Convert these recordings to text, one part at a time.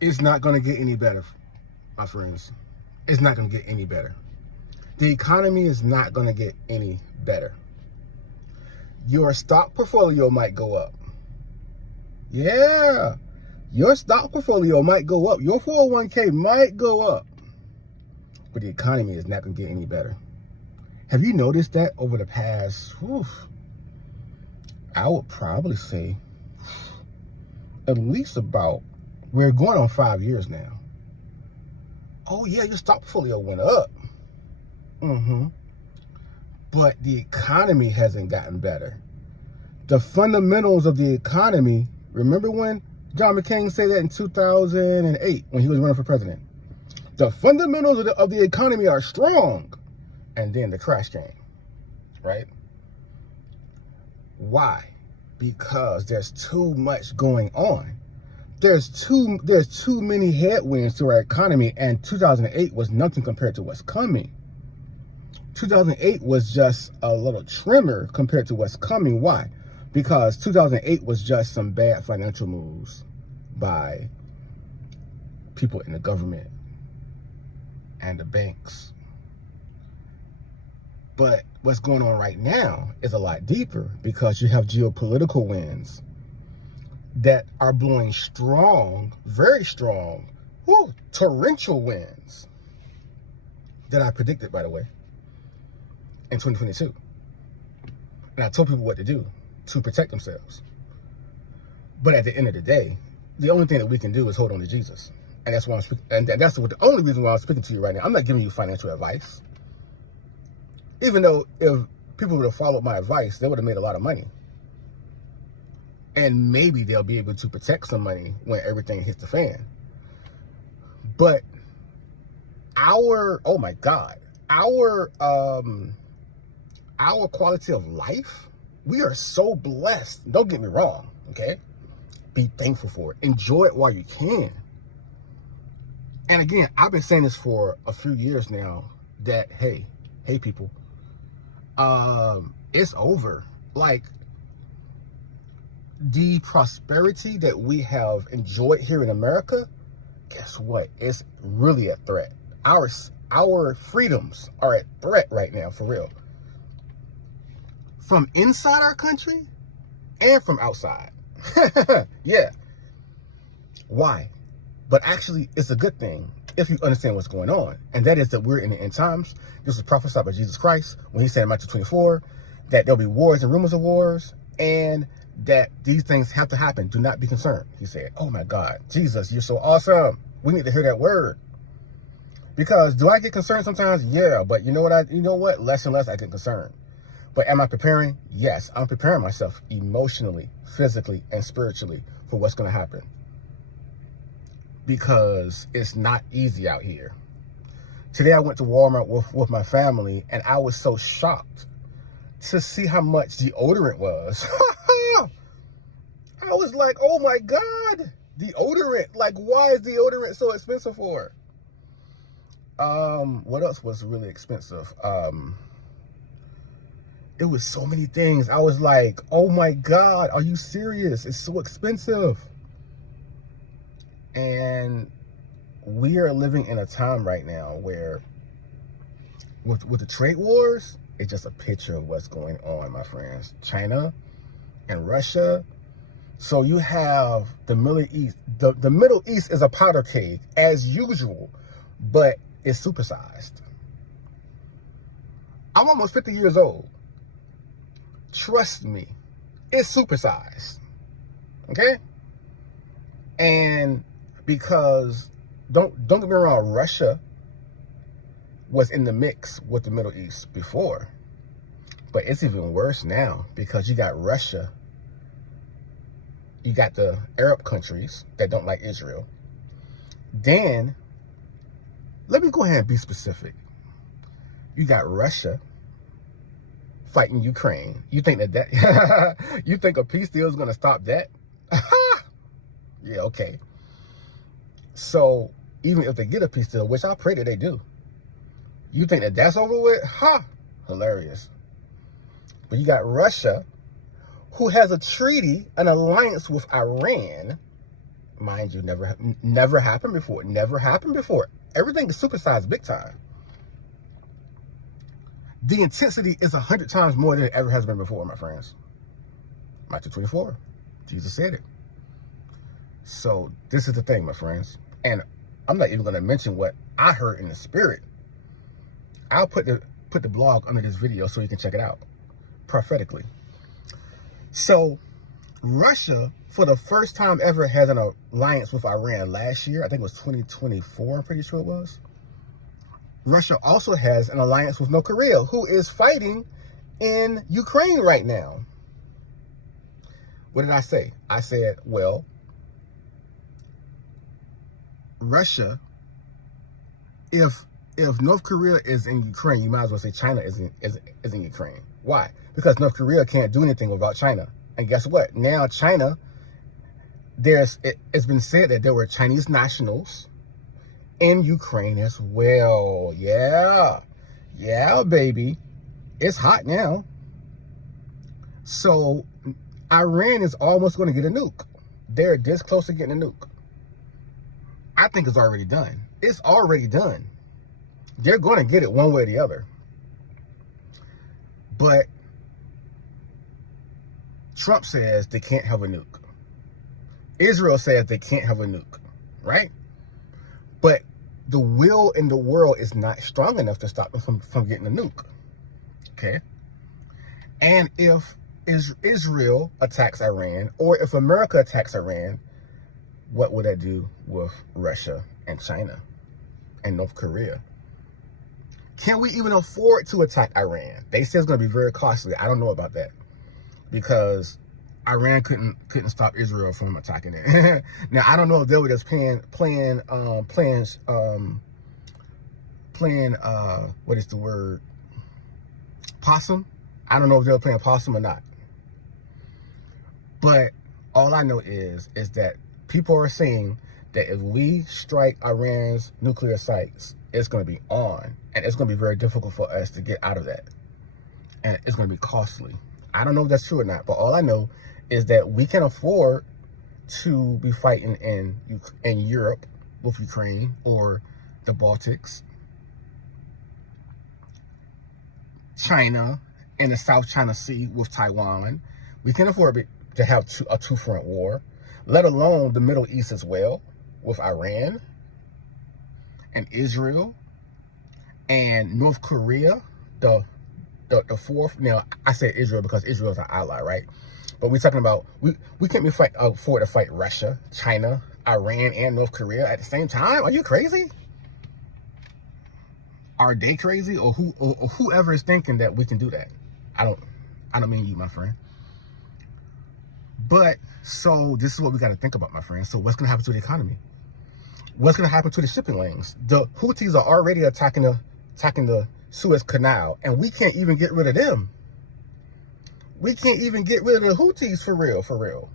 It's not going to get any better, my friends. It's not going to get any better. The economy is not going to get any better. Your stock portfolio might go up. Yeah, your stock portfolio might go up. Your 401k might go up. But the economy is not going to get any better. Have you noticed that over the past, I would probably say, at least about, we're going on 5 years now. Oh yeah, your stock portfolio went up. But the economy hasn't gotten better. The fundamentals of the economy, remember when John McCain said that in 2008 when he was running for president? The fundamentals of the economy are strong. And then the crash came, right? Why? Because there's too much going on. There's too many headwinds to our economy, and 2008 was nothing compared to what's coming. 2008 was just a little trimmer compared to what's coming. Why? Because 2008 was just some bad financial moves by people in the government and the banks. But what's going on right now is a lot deeper, because you have geopolitical winds that are blowing strong, very strong, torrential winds that I predicted, by the way, in 2022. And I told people what to do to protect themselves. But at the end of the day, the only thing that we can do is hold on to Jesus. And that's why I'm speaking. And that's the only reason why I'm speaking to you right now. I'm not giving you financial advice. Even though if people would have followed my advice, they would have made a lot of money. And maybe they'll be able to protect some money when everything hits the fan. But our quality of life, we are so blessed. Don't get me wrong, okay? Be thankful for it. Enjoy it while you can. And again, I've been saying this for a few years now, that, hey people, it's over. Like, the prosperity that we have enjoyed here in America, guess what? It's really a threat. Our freedoms are at threat right now, for real. From inside our country and from outside. Yeah. Why? But actually, it's a good thing if you understand what's going on. And that is that we're in the end times. This was prophesied by Jesus Christ when he said in Matthew 24 that there'll be wars and rumors of wars, and that these things have to happen. Do not be concerned. He said, oh my God, Jesus, you're so awesome. We need to hear that word. Because do I get concerned sometimes? Yeah, but you know what? Less and less I get concerned. But am I preparing? Yes, I'm preparing myself emotionally, physically, and spiritually for what's going to happen. Because it's not easy out here. Today I went to Walmart with my family, and I was so shocked to see how much deodorant was. I was like, oh my God, deodorant. Like, why is deodorant so expensive for? What else was really expensive? It was so many things. I was like, oh my God, are you serious? It's so expensive. And we are living in a time right now where with the trade wars, it's just a picture of what's going on, my friends. China and Russia. So you have the Middle East. The Middle East is a powder keg as usual, but it's supersized. I'm almost 50 years old. Trust me, it's supersized. Okay? And because don't get me wrong, Russia was in the mix with the Middle East before. But it's even worse now, because you got Russia, you got the Arab countries that don't like Israel. Then, let me go ahead and be specific. You got Russia fighting Ukraine. You think that you think a peace deal is going to stop that? Yeah, okay. So, even if they get a peace deal, which I pray that they do, you think that that's over with? Ha! Hilarious. But you got Russia, who has a treaty, an alliance with Iran, mind you, never happened before. Never happened before. Everything is supersized big time. The intensity is 100 times more than it ever has been before, my friends. Matthew 24. Jesus said it. So this is the thing, my friends. And I'm not even going to mention what I heard in the spirit. I'll put the blog under this video so you can check it out prophetically. So Russia, for the first time ever, has an alliance with Iran last year. I think it was 2024, I'm pretty sure it was. Russia also has an alliance with North Korea, who is fighting in Ukraine right now. What did I say? I said, well, Russia, if North Korea is in Ukraine, you might as well say China is in Ukraine. Why? Because North Korea can't do anything without China. And guess what? Now China, it's been said that there were Chinese nationals in Ukraine as well. Yeah, baby. It's hot now. So Iran is almost going to get a nuke. They're this close to getting a nuke. I think it's already done. It's already done. They're going to get it one way or the other. But Trump says they can't have a nuke. Israel says they can't have a nuke, right? But the will in the world is not strong enough to stop them from getting a nuke, okay? And if Israel attacks Iran, or if America attacks Iran, what would that do with Russia and China and North Korea? Can we even afford to attack Iran? They say it's going to be very costly. I don't know about that, because Iran couldn't stop Israel from attacking it. Now I don't know if they were just playing what is the word? Possum. I don't know if they were playing possum or not. But all I know is that people are saying that if we strike Iran's nuclear sites, it's going to be on, and it's going to be very difficult for us to get out of that, and it's going to be costly. I don't know if that's true or not, but all I know is that we can afford to be fighting in Europe with Ukraine, or the Baltics, China, in the South China Sea with Taiwan. We can afford to have a two-front war, let alone the Middle East as well, with Iran and Israel and North Korea, the fourth. Now I say Israel because Israel is our ally, right? But we're talking about we can't be afford to fight Russia, China, Iran, and North Korea at the same time. Are you crazy? Are they crazy, or whoever is thinking that we can do that? I don't mean you, my friend. But so this is what we got to think about, my friend. So what's going to happen to the economy? What's going to happen to the shipping lanes? The Houthis are already attacking the Suez Canal, and we can't even get rid of them. We can't even get rid of the Houthis for real.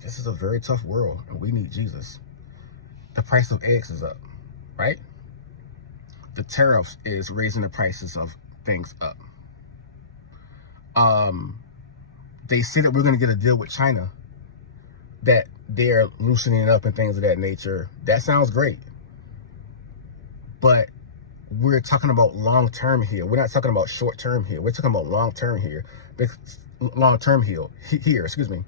This is a very tough world, and we need Jesus. The price of eggs is up, right? The tariffs is raising the prices of things up. They say that we're going to get a deal with China, that they're loosening it up and things of that nature. That sounds great. But we're talking about long-term here. We're not talking about short-term here. We're talking about long-term here. Long-term here, excuse me.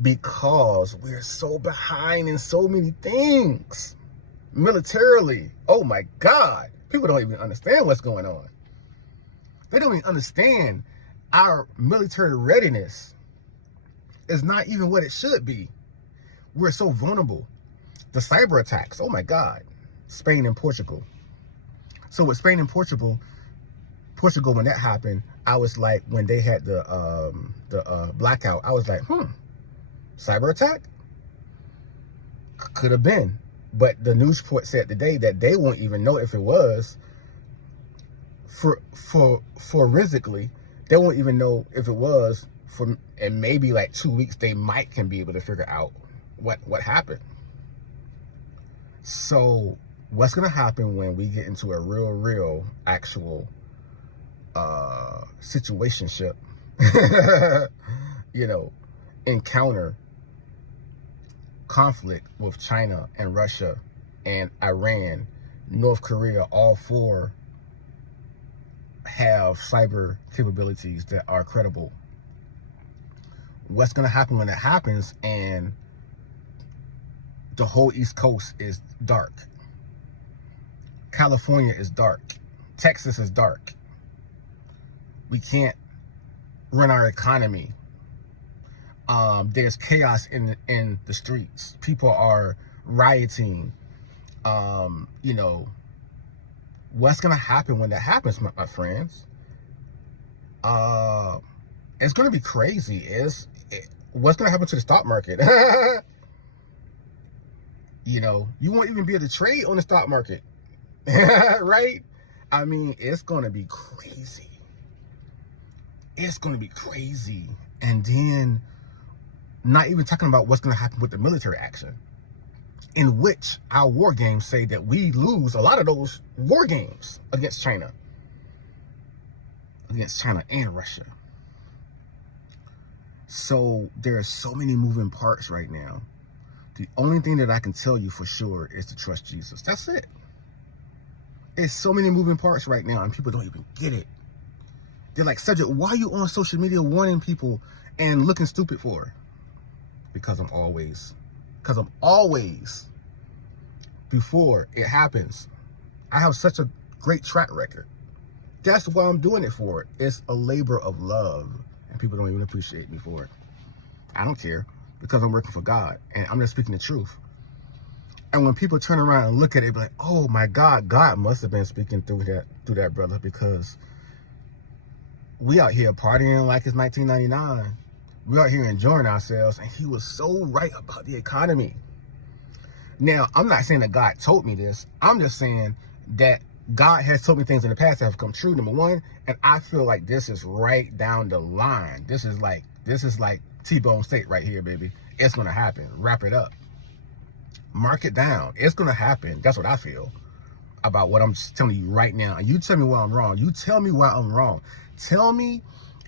Because we're so behind in so many things. Militarily. Oh my God. People don't even understand what's going on. They don't even understand our military readiness is not even what it should be. We're so vulnerable. The cyber attacks, oh my God. Spain and Portugal. So with Spain and Portugal, when that happened, I was like, when they had the blackout, I was like, cyber attack? Could have been. But the news report said today that they won't even know if it was. Forensically, they won't even know if it was. And maybe like 2 weeks, they can be able to figure out what happened. So what's going to happen when we get into a real, actual situationship, encounter, conflict with China and Russia and Iran, North Korea, all four have cyber capabilities that are credible. What's going to happen when that happens and the whole East Coast is dark? California is dark. Texas is dark. We can't run our economy. There's chaos in the streets. People are rioting. You know, what's going to happen when that happens, my friends? It's going to be crazy. What's going to happen to the stock market? You know, you won't even be able to trade on the stock market. Right? I mean, it's going to be crazy. It's going to be crazy. And then, not even talking about what's going to happen with the military action, in which our war games say that we lose a lot of those war games against China and Russia. So there are so many moving parts right now. The only thing that I can tell you for sure is to trust Jesus. That's it. It's so many moving parts right now, and people don't even get it. They're like, Cedric, why are you on social media warning people and looking stupid for? Because I'm always, before it happens, I have such a great track record. That's why I'm doing it for. It's a labor of love, and people don't even appreciate me for it. I don't care, because I'm working for God, and I'm just speaking the truth. And when people turn around and look at it, be like, oh my God, God must have been speaking through that brother, because we out here partying like it's 1999. We out here enjoying ourselves, and he was so right about the economy. Now, I'm not saying that God told me this. I'm just saying that God has told me things in the past that have come true, number one, and I feel like this is right down the line. This is like T-bone steak right here, baby. It's gonna happen. Wrap it up. Mark it down. It's gonna happen. That's what I feel about what I'm just telling you right now. And you tell me why I'm wrong. You tell me why I'm wrong. Tell me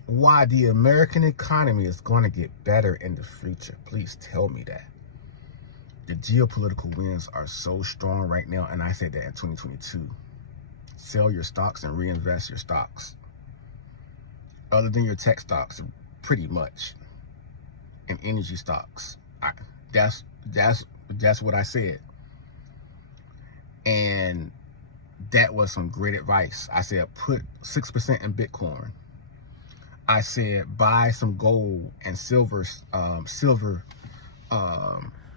why the American economy is going to get better in the future. Please tell me that. The geopolitical winds are so strong right now, and I said that in 2022. Sell your stocks and reinvest your stocks. Other than your tech stocks, pretty much. And energy stocks. That's what I said. And that was some great advice. I said, put 6% in Bitcoin. I said, buy some gold and silver,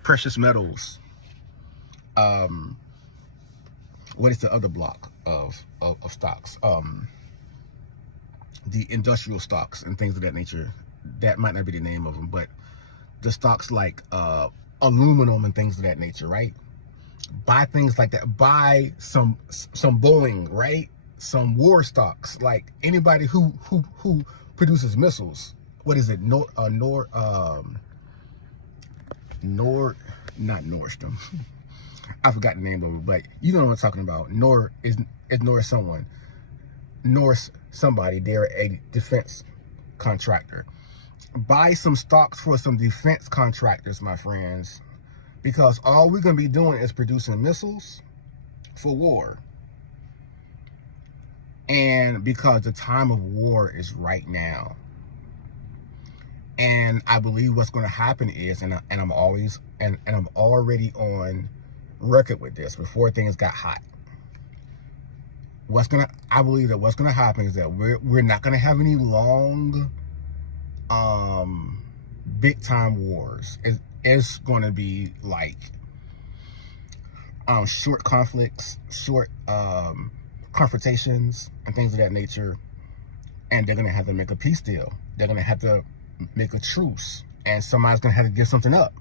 precious metals. What is the other block of stocks? The industrial stocks and things of that nature. That might not be the name of them, but the stocks like aluminum and things of that nature, right? Buy things like that. Buy some Boeing, right? Some war stocks, like anybody who produces missiles. What is it? Not Nordstrom. I forgot the name of it, but you know what I'm talking about. Is someone. Norse somebody. They're a defense contractor. Buy some stocks for some defense contractors, my friends, because all we're going to be doing is producing missiles for war. And because the time of war is right now. And I believe what's going to happen is, and I'm already on record with this before things got hot. I believe that what's going to happen is that we're not going to have any long, big time wars. It's going to be like short conflicts, short confrontations, and things of that nature. And they're going to have to make a peace deal. They're going to have to make a truce, and somebody's going to have to give something up,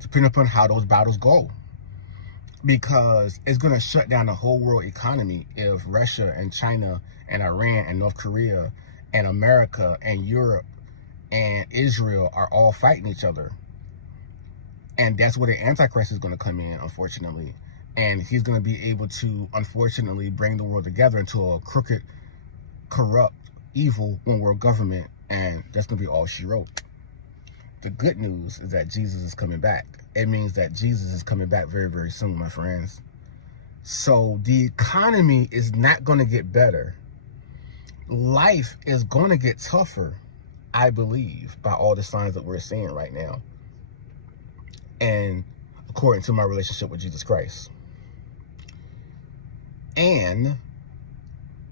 depending upon how those battles go. Because it's going to shut down the whole world economy if Russia and China and Iran and North Korea and America and Europe and Israel are all fighting each other. And that's where the Antichrist is going to come in, unfortunately. And he's going to be able to, unfortunately, bring the world together into a crooked, corrupt, evil one world government. And that's going to be all she wrote. The good news is that Jesus is coming back. it means that Jesus is coming back very, very soon, my friends. So the economy is not going to get better. Life is going to get tougher, I believe, by all the signs that we're seeing right now. And according to my relationship with Jesus Christ. And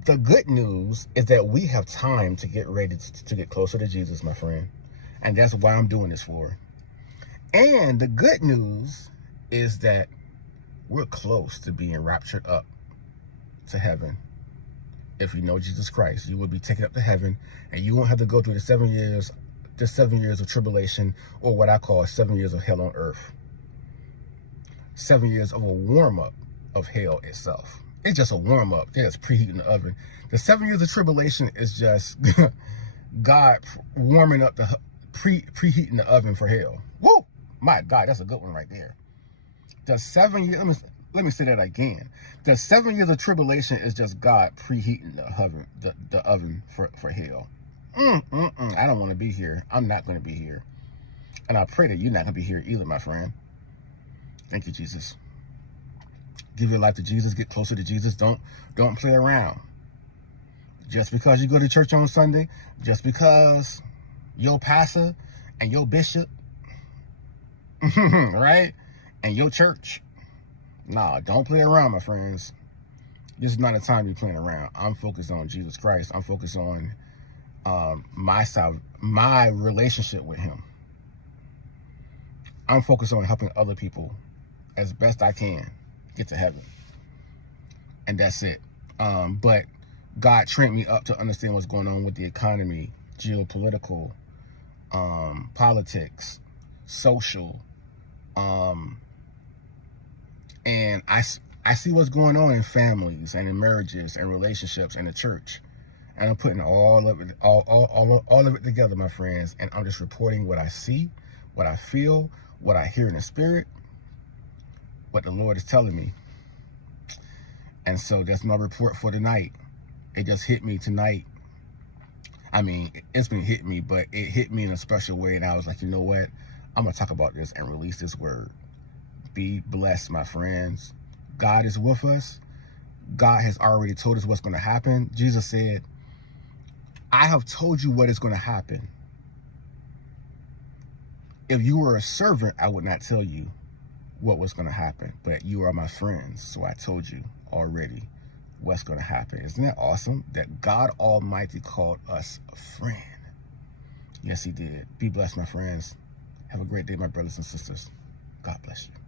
the good news is that we have time to get ready to get closer to Jesus, my friend. And that's why I'm doing this for. And the good news is that we're close to being raptured up to heaven. If you know Jesus Christ, you will be taken up to heaven, and you won't have to go through the 7 years of tribulation, or what I call 7 years of hell on earth. 7 years of a warm-up of hell itself. It's just a warm-up. They're just preheating the oven. The 7 years of tribulation is just God warming up the preheating the oven for hell. Woo! My God, that's a good one right there. The 7 years, let me say that again. The 7 years of tribulation is just God preheating the oven for hell. I don't want to be here. I'm not going to be here. And I pray that you're not going to be here either, my friend. Thank you, Jesus. Give your life to Jesus. Get closer to Jesus. Don't play around. Just because you go to church on Sunday, just because your pastor and your bishop, right, and your church, nah, don't play around, my friends. This is not a time to be playing around. I'm focused on Jesus Christ. I'm focused on my relationship with him. I'm focused on helping other people as best I can get to heaven. And that's it. But God trained me up to understand what's going on with the economy, geopolitical, politics, social, and I see what's going on in families and in marriages and relationships and the church. And I'm putting all of it together, my friends. And I'm just reporting what I see, what I feel, what I hear in the spirit, what the Lord is telling me. And so that's my report for tonight. It just hit me tonight. I mean, it's been hitting me, but it hit me in a special way. And I was like, you know what? I'm going to talk about this and release this word. Be blessed, my friends. God is with us. God has already told us what's going to happen. Jesus said, I have told you what is going to happen. If you were a servant, I would not tell you what was going to happen. But you are my friends, so I told you already what's going to happen. Isn't that awesome that God Almighty called us a friend? Yes, he did. Be blessed, my friends. Have a great day, my brothers and sisters. God bless you.